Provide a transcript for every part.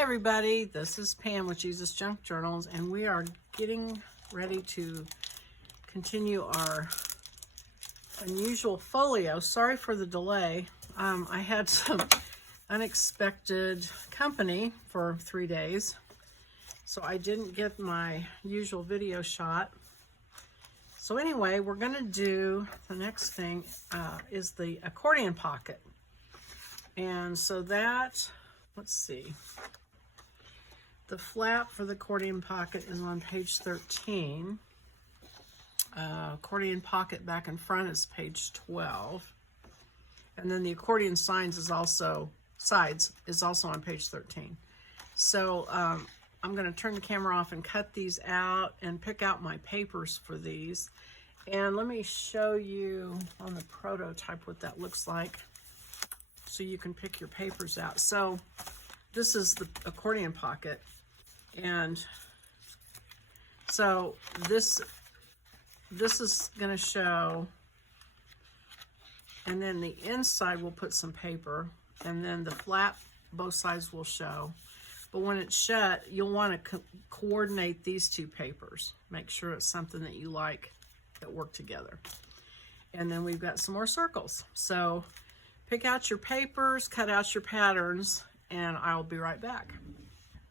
Hi everybody, this is Pam with Jesusjunkjournals, and we are getting ready to continue our unusual folio. Sorry for the delay. I had some unexpected company for 3 days, so I didn't get my usual video shot. So anyway, we're going to do, the next thing is the accordion pocket. And so that, let's see, the flap for the accordion pocket is on page 13. Accordion pocket back and front is page 12. And then the accordion sides is also on page 13. So I'm going to turn the camera off and cut these out and pick out my papers for these. And let me show you on the prototype what that looks like so you can pick your papers out. So this is the accordion pocket. And so this is going to show, and then the inside we'll put some paper, and then the flap both sides will show. But when it's shut, you'll want to coordinate these two papers. Make sure it's something that you like that work together. And then we've got some more circles. So pick out your papers, cut out your patterns, and I'll be right back.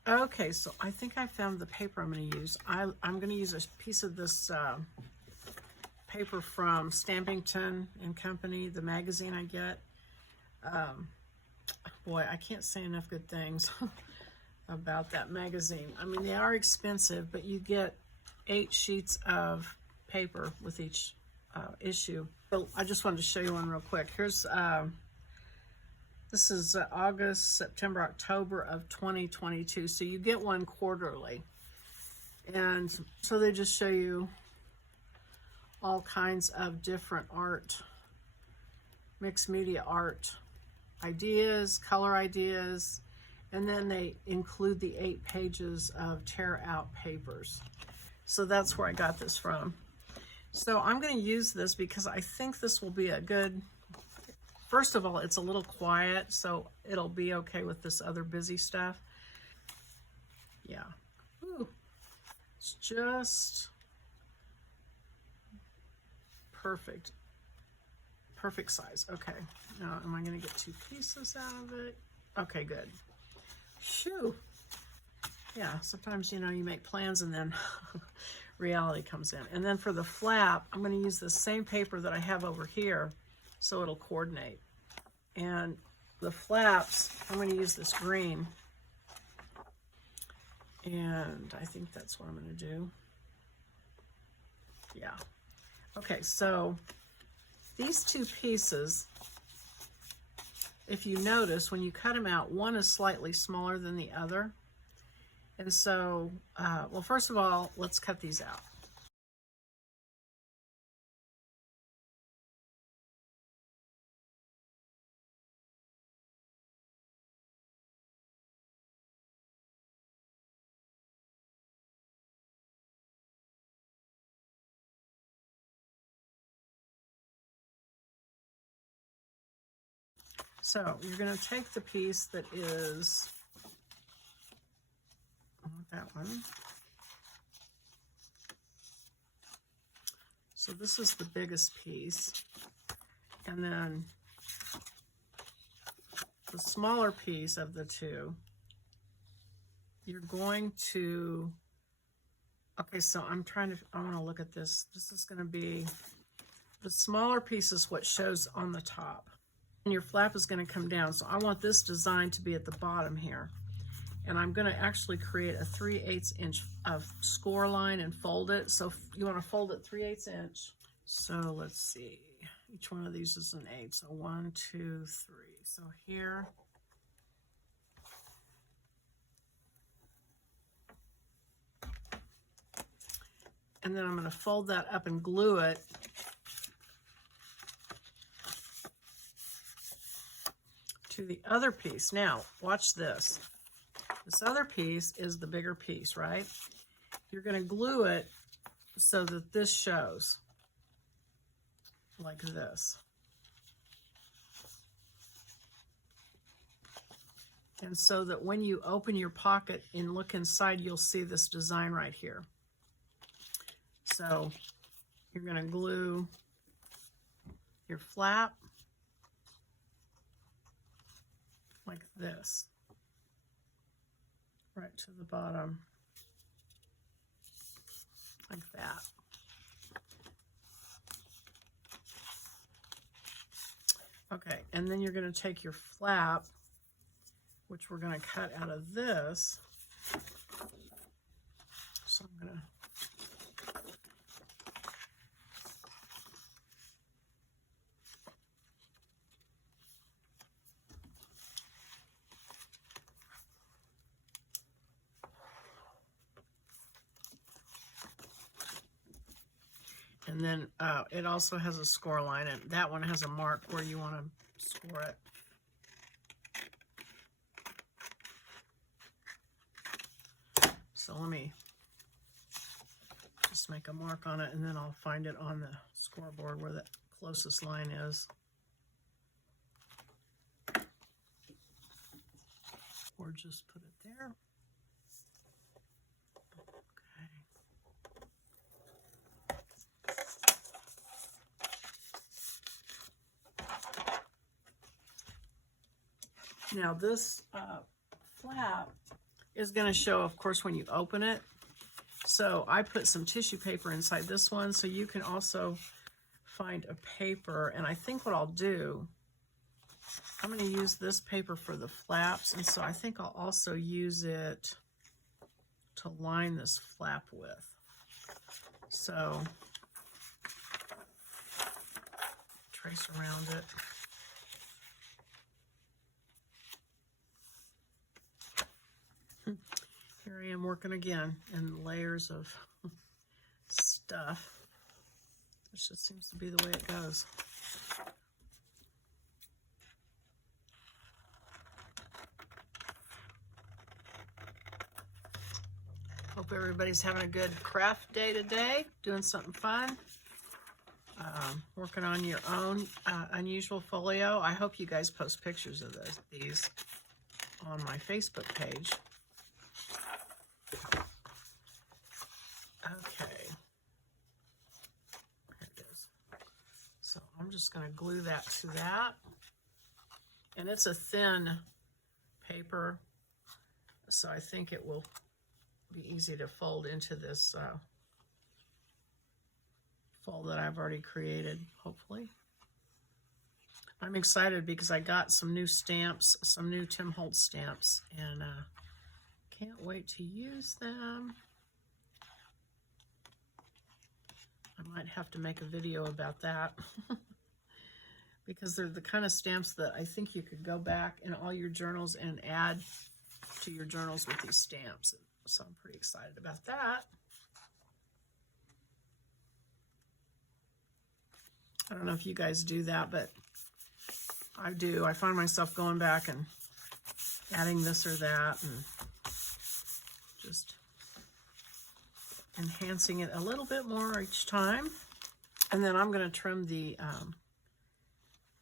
Okay, so I think I found the paper I'm going to use. I'm going to use a piece of this paper from Stampington and Company, the magazine I get. Boy, I can't say enough good things about that magazine. I mean, they are expensive, but you get 8 sheets of paper with each issue. So I just wanted to show you one real quick. Here's this is August, September, October of 2022. So you get one quarterly. And so they just show you all kinds of different art, mixed media art ideas, color ideas, and then they include the 8 pages of tear out papers. So that's where I got this from. So I'm going to use this because I think this will be a good, first of all, it's a little quiet, so it'll be okay with this other busy stuff. Yeah. Ooh. It's just perfect. Perfect size. Okay. Now, am I going to get 2 pieces out of it? Okay, good. Shoo. Yeah, sometimes, you know, you make plans and then reality comes in. And then for the flap, I'm going to use the same paper that I have over here, so it'll coordinate. And the flaps, I'm going to use this green. And I think that's what I'm going to do. Yeah. Okay, so these 2 pieces, if you notice, when you cut them out, one is slightly smaller than the other. And so, well, first of all, let's cut these out. So you're going to take the piece that is, that one. So this is the biggest piece. And then the smaller piece of the 2, you're going to, okay, so I want to look at this. This is going to be, the smaller piece is what shows on the top. And your flap is going to come down. So I want this design to be at the bottom here. And I'm going to actually create a 3/8 inch of score line and fold it. So you want to fold it 3/8 inch. So let's see. Each one of these is an 8. So 1, 2, 3. So here. And then I'm going to fold that up and glue it to the other piece. Now, watch this. This other piece is the bigger piece, right? You're going to glue it so that this shows like this. And so that when you open your pocket and look inside, you'll see this design right here. So you're going to glue your flap like this, right to the bottom, like that. Okay, and then you're going to take your flap, which we're going to cut out of this. So I'm going to and then it also has a score line, and that one has a mark where you want to score it. So let me just make a mark on it, and then I'll find it on the scoreboard where the closest line is. Or just put it there. Now this flap is going to show, of course, when you open it. So I put some tissue paper inside this one, so you can also find a paper. And I think what I'll do, I'm going to use this paper for the flaps, and so I think I'll also use it to line this flap with. So trace around it. Here I am working again in layers of stuff. It just seems to be the way it goes. Hope everybody's having a good craft day today, doing something fun. Working on your own unusual folio. I hope you guys post pictures of these on my Facebook page. Okay, there it is. So I'm just going to glue that to that. And it's a thin paper, so I think it will be easy to fold into this fold that I've already created, hopefully. I'm excited because I got some new stamps, some new Tim Holtz stamps, and can't wait to use them. I might have to make a video about that because they're the kind of stamps that I think you could go back in all your journals and add to your journals with these stamps. So I'm pretty excited about that. I don't know if you guys do that, but I do. I find myself going back and adding this or that and just enhancing it a little bit more each time. And then I'm going to trim the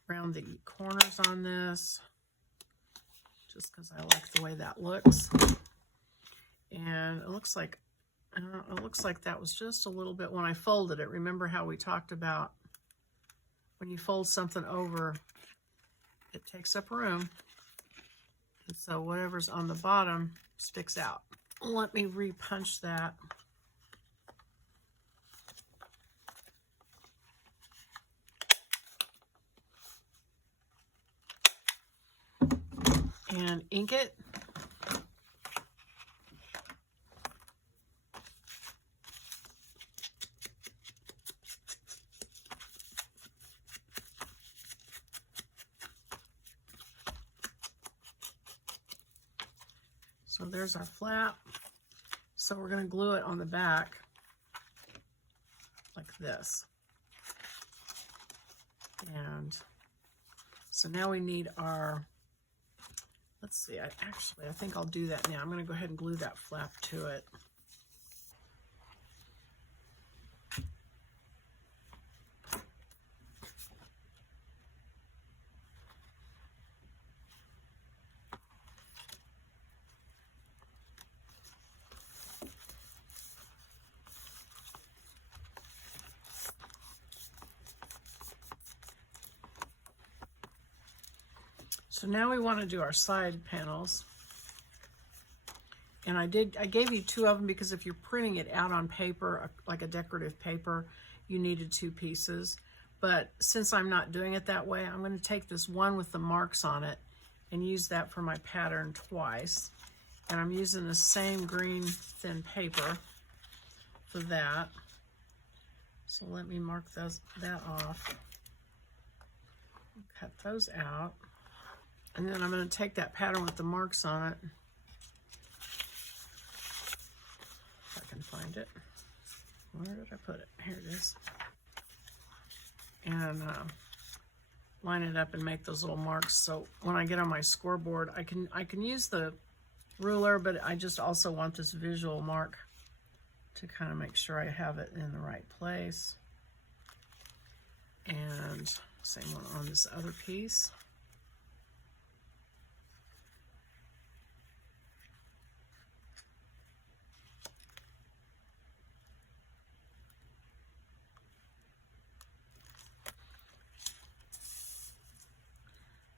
around the corners on this just because I like the way that looks. And it looks like that was just a little bit when I folded it. Remember how we talked about when you fold something over, it takes up room. And so whatever's on the bottom sticks out. Let me re-punch that. And ink it. So there's our flap. So we're going to glue it on the back like this. And so now we need our, let's see, I think I'll do that now. I'm going to go ahead and glue that flap to it. So now we want to do our side panels. And I gave you 2 of them because if you're printing it out on paper, like a decorative paper, you needed 2 pieces. But since I'm not doing it that way, I'm going to take this one with the marks on it and use that for my pattern twice. And I'm using the same green thin paper for that. So let me mark that off. Cut those out. And then I'm going to take that pattern with the marks on it. If I can find it. Where did I put it? Here it is. And line it up and make those little marks. So when I get on my scoreboard, I can use the ruler, but I just also want this visual mark to kind of make sure I have it in the right place. And same one on this other piece.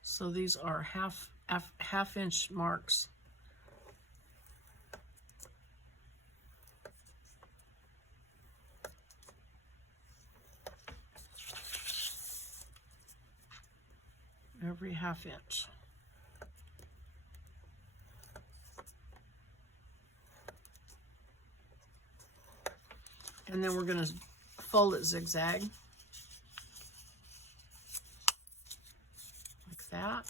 So these are half inch marks. Every half inch. And then we're going to fold it zigzag. Like that.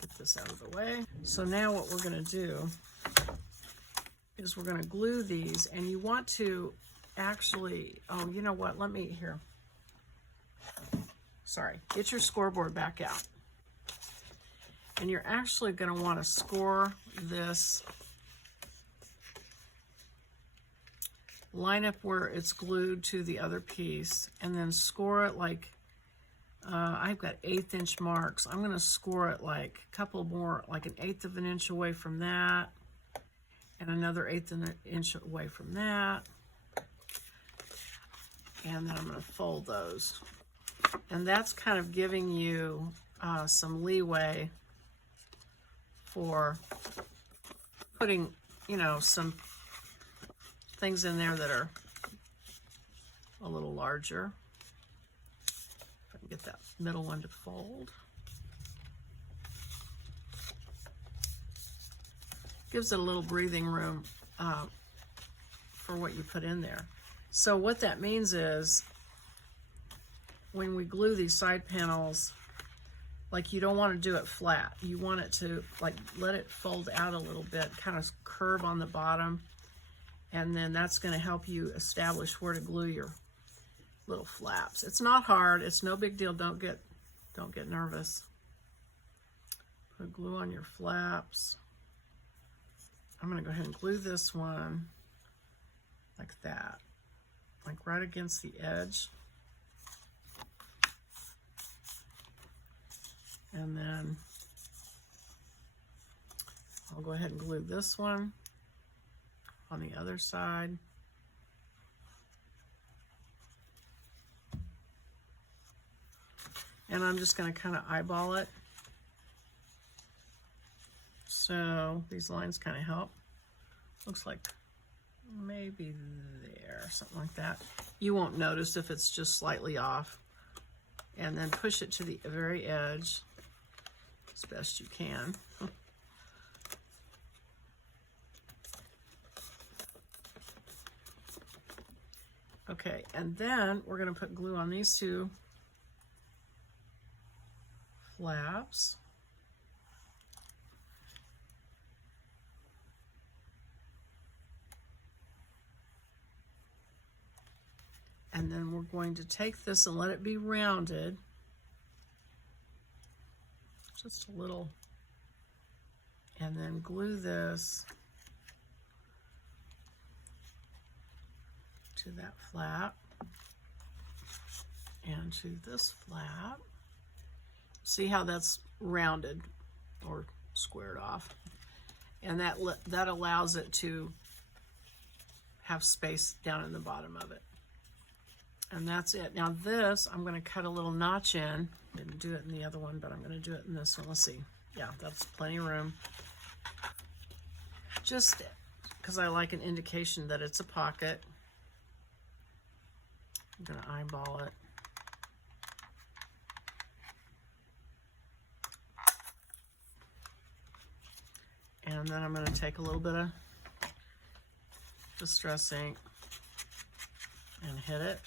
Get this out of the way. So now what we're going to do is we're going to glue these, and you want to actually, oh, you know what, let me, here. Sorry, get your scoreboard back out. And you're actually going to want to score this, line up where it's glued to the other piece, and then score it like, I've got 1/8 inch marks. I'm going to score it like a couple more, like 1/8 of an inch away from that, and another 1/8 inch away from that. And then I'm going to fold those. And that's kind of giving you some leeway for putting, you know, some things in there that are a little larger. If I can get that middle one to fold. Gives it a little breathing room for what you put in there. So what that means is when we glue these side panels, like, you don't want to do it flat. You want it to, like, let it fold out a little bit, kind of curve on the bottom, and then that's going to help you establish where to glue your little flaps. It's not hard. It's no big deal. Don't get nervous. Put glue on your flaps. I'm going to go ahead and glue this one like that, like right against the edge. And then I'll go ahead and glue this one on the other side. And I'm just going to kind of eyeball it. So these lines kind of help. Looks like maybe there, something like that. You won't notice if it's just slightly off. And then push it to the very edge as best you can. Okay, and then we're going to put glue on these 2 flaps. And then we're going to take this and let it be rounded. Just a little. And then glue this to that flap and to this flap. See how that's rounded or squared off? And that allows it to have space down in the bottom of it. And that's it. Now this, I'm going to cut a little notch in. Didn't do it in the other one, but I'm going to do it in this one. Let's see. Yeah, that's plenty of room. Just because I like an indication that it's a pocket. I'm going to eyeball it. And then I'm going to take a little bit of Distress ink and hit it.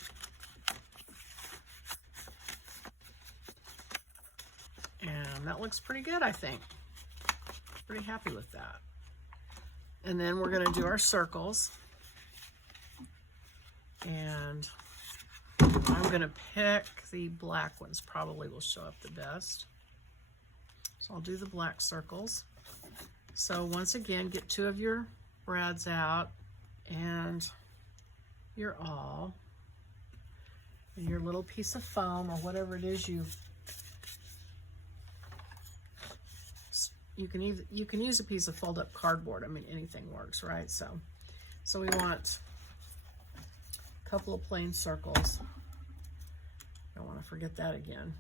And that looks pretty good, I think. Pretty happy with that. And then we're going to do our circles. And I'm going to pick the black ones, probably will show up the best. So I'll do the black circles. So once again, get 2 of your brads out and your awl and your little piece of foam or whatever it is you can use a piece of fold up cardboard. I mean, anything works, right? So we want a couple of plain circles. Don't want to forget that again.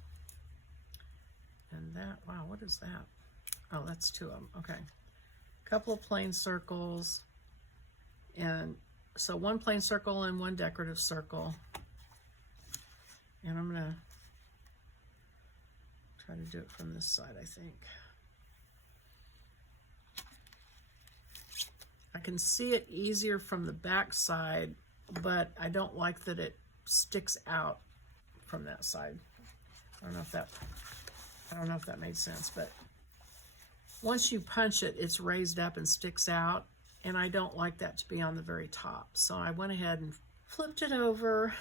And that, wow, what is that? Oh, that's 2 of them. Okay. Couple of plain circles, and so 1 plain circle and 1 decorative circle. And I'm gonna try to do it from this side, I think. I can see it easier from the back side, but I don't like that it sticks out from that side. I don't know if that made sense, but once you punch it, it's raised up and sticks out, and I don't like that to be on the very top. So I went ahead and flipped it over.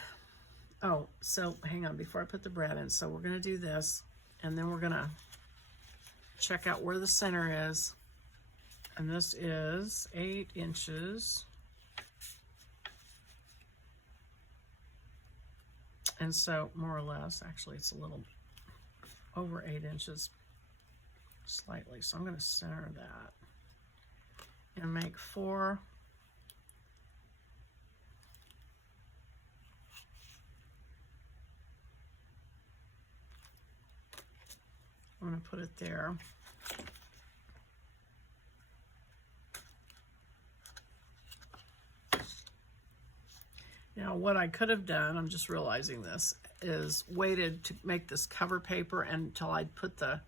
Oh, so hang on before I put the brad in. So we're going to do this, and then we're going to check out where the center is. And this is 8 inches. And so more or less, actually it's a little over 8 inches. Slightly, so I'm going to center that and make 4 I'm going to put it there. Now what I could have done, I'm just realizing this, is waited to make this cover paper until I'd put the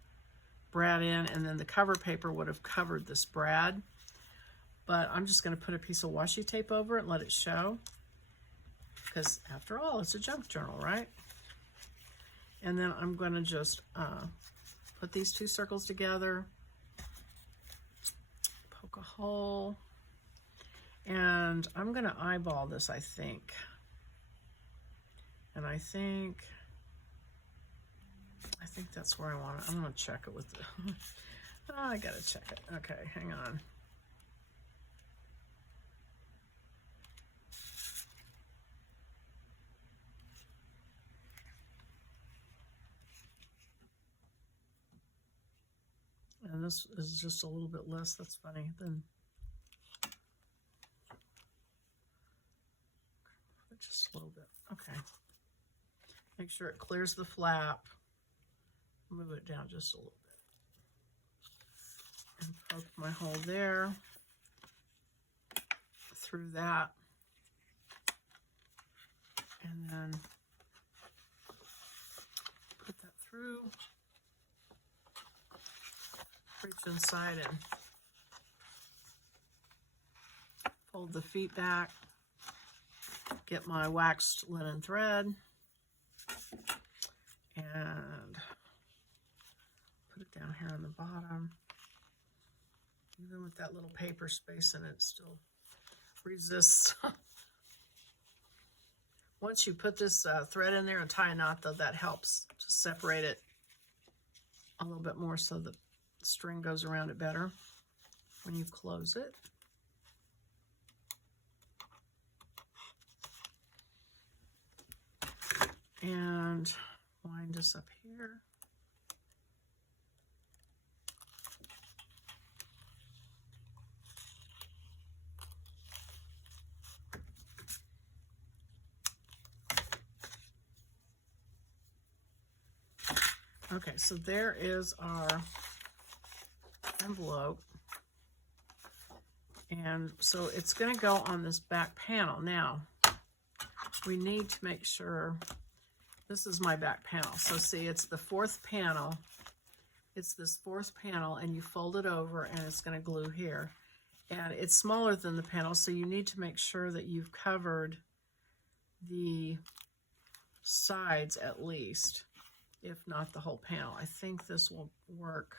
brad in, and then the cover paper would have covered this brad. But I'm just going to put a piece of washi tape over it and let it show, because after all, it's a junk journal, right? And then I'm going to just put these 2 circles together, poke a hole, and I'm going to eyeball this, I think. And I think that's where I want it. I'm going to check it with the, oh, I got to check it. Okay, hang on. And this is just a little bit less, that's funny, than just a little bit. Okay. Make sure it clears the flap. Move it down just a little bit. And poke my hole there. Through that. And then put that through. Reach inside and fold the feet back. Get my waxed linen thread and put it down here on the bottom. Even with that little paper space in it, it still resists. Once you put this thread in there and tie a knot, though, that helps to separate it a little bit more so the string goes around it better when you close it. And wind this up here. Okay, so there is our envelope. And so it's going to go on this back panel. Now, we need to make sure, this is my back panel. So see, it's the fourth panel. It's this fourth panel, and you fold it over, and it's going to glue here. And it's smaller than the panel, so you need to make sure that you've covered the sides at least, if not the whole panel. I think this will work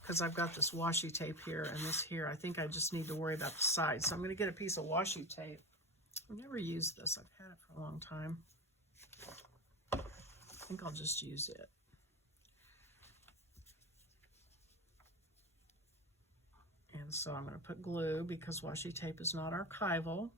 because I've got this washi tape here and this here. I think I just need to worry about the sides. So I'm going to get a piece of washi tape. I've never used this. I've had it for a long time. I think I'll just use it. And so I'm going to put glue because washi tape is not archival.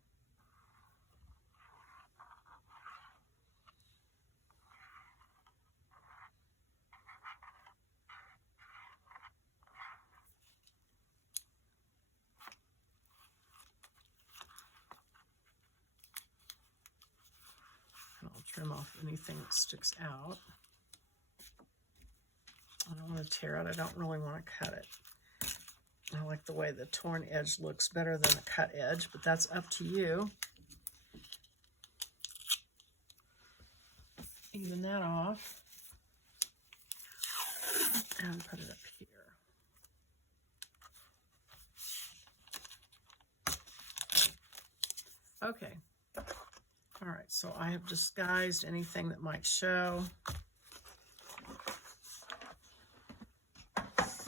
And I'll trim off anything that sticks out. I don't want to tear it. I don't really want to cut it. I like the way the torn edge looks better than the cut edge, but that's up to you. Even that off and put it up here. Okay. All right, so I have disguised anything that might show.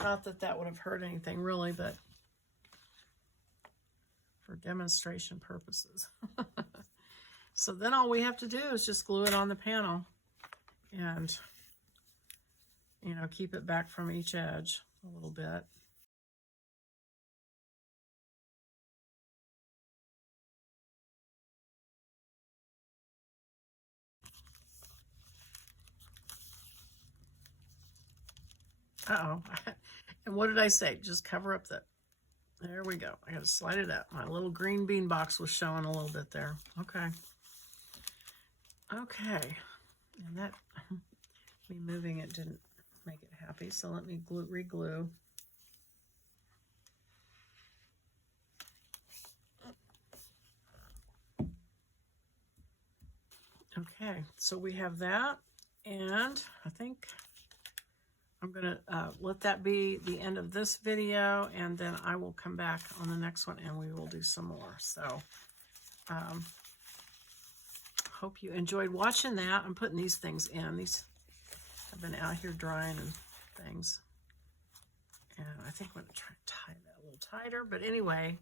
Not that that would have hurt anything really, but for demonstration purposes. So then all we have to do is just glue it on the panel and, you know, keep it back from each edge a little bit. Uh-oh. And what did I say? Just cover up the... There we go. I got to slide it up. My little green bean box was showing a little bit there. Okay. Okay. And that, me moving it didn't make it happy. So let me re-glue. Okay. So we have that. And I think I'm going to let that be the end of this video, and then I will come back on the next one and we will do some more. So hope you enjoyed watching that. I'm putting these things in. These have been out here drying and things. And I think I'm going to try to tie that a little tighter. But anyway,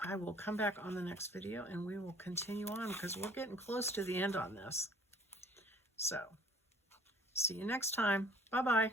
I will come back on the next video and we will continue on because we're getting close to the end on this. So see you next time. Bye-bye.